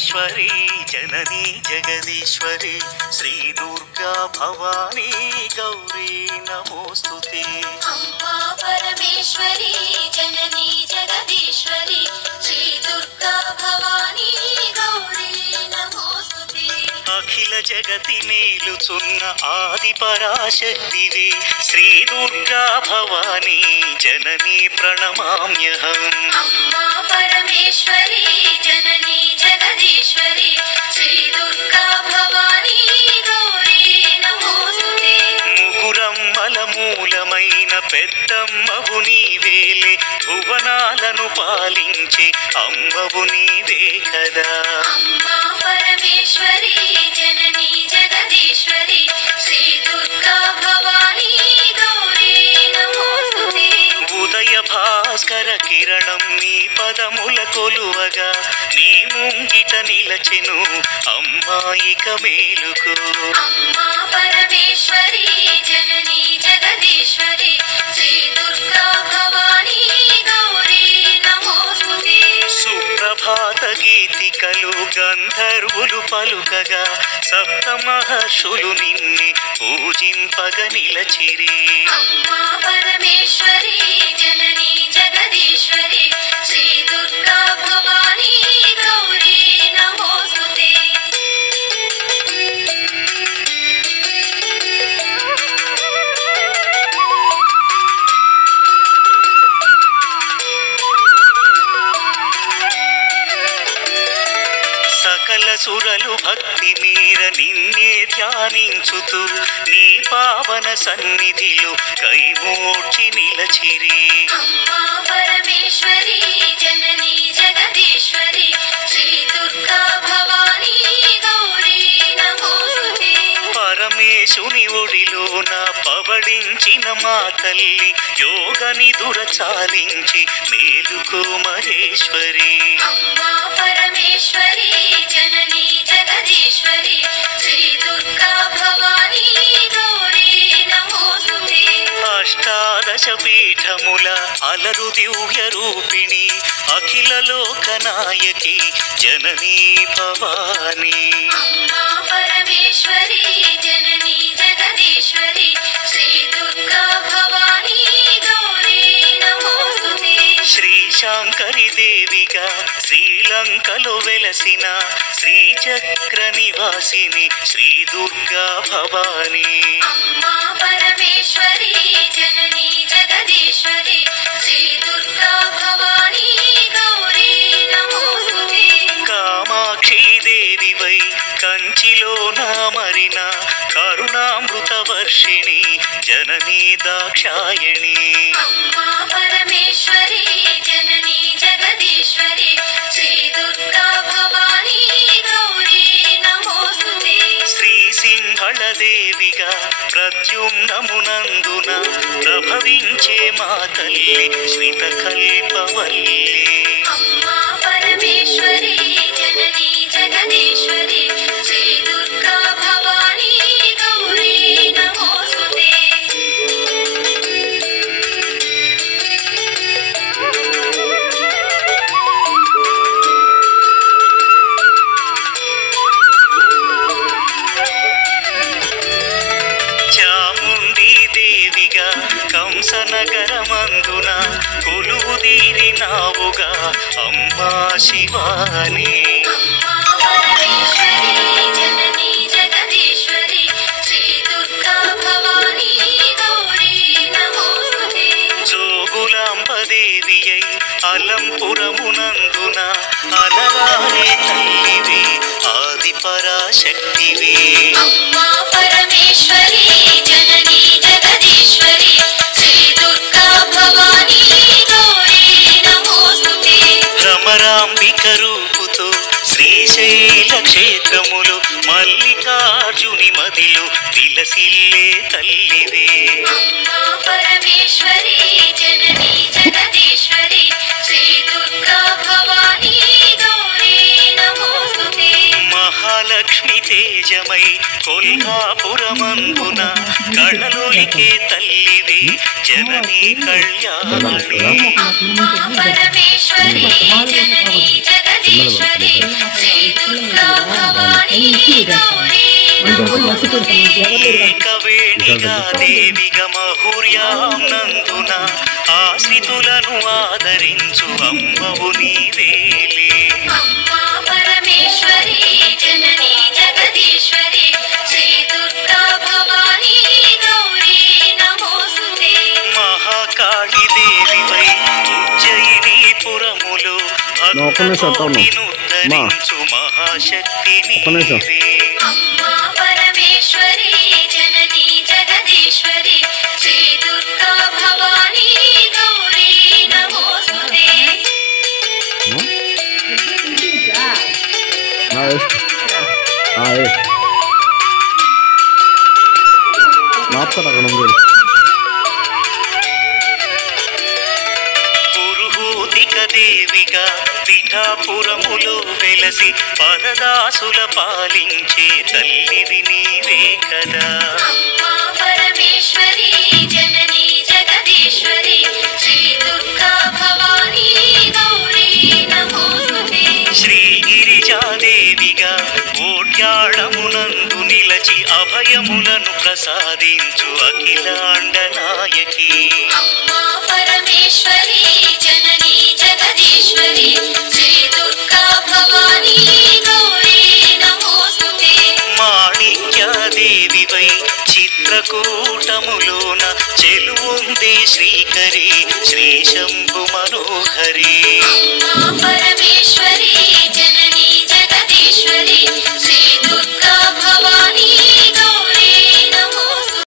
परमेश्वरी जननी जगदीश्वरी श्री दुर्गा भवानी गौरी नमोस्तुते। अम्बा परमेश्वरी जननी जगदीश्वरी श्री दुर्गा भवानी गौरी नमोस्तुते। अखिल जगति मेलुचुन्न आदि पराशक्तिवे श्री दुर्गा भवानी जननी प्रणमाम्यहम्। अम्बा परमेश्वरी जननी जगदीश्वरी श्री दुर्गा भवानी गौरी नमोस्तुते। ముగురమ్మల మూలమైన పెద్దమ్మవు నీవేలే భువనాలను పాలించే అమ్మవు నీవే కదా। अम्बा परमेश्वरी जननी जगदीश्वरी श्री दुर्गा भवानी गौरी नमोस्तुते। ఉదయ భాస్కర కిరణం నీ పదముల కొలువగా నీ ముంగిట నిలచెను అమ్మాయిక మేలుకు। अम्बा परमेश्वरी जननी जगदीश्वरी श्री दुर्गा भवानी गौरी नमोस्तुते। సుప్రభాత గీతికలు గంధర్వులు పలుకగా సప్త మహర్షులు నిన్నే పూజింపగ నిలచిరి। अम्बा परमेश्वरी जननी जगदीश्वरी श्री दुर्गा भवानी गौरी नमोस्तुते। సకల సురలు భక్తి మీర నిన్నే ధ్యానించుతూ నీ పావన సన్నిధిలో కైమోడ్చి నిలచిరి। अम्बा परमेश्वरी जननी जगदीश्वरी श्री दुर्गा भवानी गौरी नमोस्तुते। పరమేశుని ఒడిలోన పవళించిన మా తల్లి యోగ నిదుర చాలించి మేలుకో మహేశ్వరి। अम्बा परमेश्वरी जननी जगदीश्वरी श्री दुर्गा भवानी गौरी नमोस्तुते। అష్టాదశ పీఠముల అలరు దివ్య రూపిణి అఖిల లోక నాయకి జననీ భవాని। अम्बा परमेश्वरी जननी जगदीश्वरी श्री दुर्गा भवानी गौरी नमोस्तुते। శ్రీ శాంకరి దేవిగా శ్రీలంకలో వెలసిన శ్రీచక్ర నివాసిని శ్రీ దుర్గా భవాని। अम्बा परमेश्वरी जननी जगदीश्वरी श्री दुर्गा भवानी गौरी नमोस्तुते। కామాక్షి దేవివై కంచిలో నామరిన కరుణామృత వర్షిణి జననీ దాక్షాయణి। अम्बा परमेश्वरी जननी जगदीश्वरी श्री दुर्गा भवानी गौरी नमोस्तुते। శ్రీ సింహళ దేవిగా ప్రద్యుమ్నమునందున ప్రభవించే మా తల్లి శ్రిత కల్పవల్లి। अम्बा परमेश्वरी जननी जगदीश्वरी श्री दुर्गा भवानी गौरी नमोस्तुते। చాముండి దేవిగా కంసనగరమందున కొలువు తీరినావుగా అమ్మా శివాని। अम्बा परमेश्वरी जननी जगदीश्वरी श्री दुर्गा भवानी गौरी नमोस्तुते। జోగులాంబ దేవి అయి అలంపురమునందున అలరారే తల్లివి ఆది పరాశక్తివి। अम्बा परमेश्वरी जननी जगदीश्वरी श्री दुर्गा भवानी गौरी नमोस्तुते। భ్రమరాంబిక రూపుతో శ్రీశైల క్షేత్రములు మల్లికార్జుని మదిలో విలసిల్లే తల్లివి। अम्बा परमेश्वरी जननी जगदीश्वरी श्री दुर्गा भवानी गौरी नमोस्तुते। మహాలక్ష్మి తేజమై కొల్హాపురమందున కళలోలికే తల్లివి जननी कल्याणी अम्बा परमेश्वरी जननी जगदीश्वरी జగదీశ్వరి శ్రీ దుర్గా భవానీ గౌరీ నమోస్తుతే ఏకవేణిగా దేవిగా మహుర్యాం నందున ఆశ్రితులను ఆదరించు అమ్మవు నీవేలే. అమ్మా పరమేశ్వరి జననీ జగదీశ్వరి శ్రీ దుర్గా భవానీ గౌరీ నమోస్తుతే మహాకాళి దేవివై ఉజ్జయినీపురములో భక్తకోటిను ధరించు మహాశక్తి నీవే. అమ్మా పరమేశ్వరి జననీ జగదీశ్వరి శ్రీ దుర్గా భవానీ గౌరీ నమోస్తుతే పురుహూతిక దేవిగా పిఠాపురములో వెలసి పరదాసుల పాలించే తల్లివి నీవే కదా. అమ్మా పరమేశ్వరి జననీ జగదీశ్వరి శ్రీ దుర్గా భవానీ గౌరీ నమోస్తుతే శ్రీగిరిజాదేవిగా ఓడ్యాడమునందు నిలచి అభయములను ప్రసాదించు అఖిలాండ నాయకి. అమ్మా పరమేశ్వరి జననీ జగదీశ్వరి శ్రీ దుర్గా భవానీ గౌరీ నమోస్తుతే మాణిక్యాదేవివై చిత్రకూటములోన చెలువొందే శ్రీకరి శ్రీ శంభు మనోహరి. అమ్మా పరమేశ్వరి జననీ జగదీశ్వరి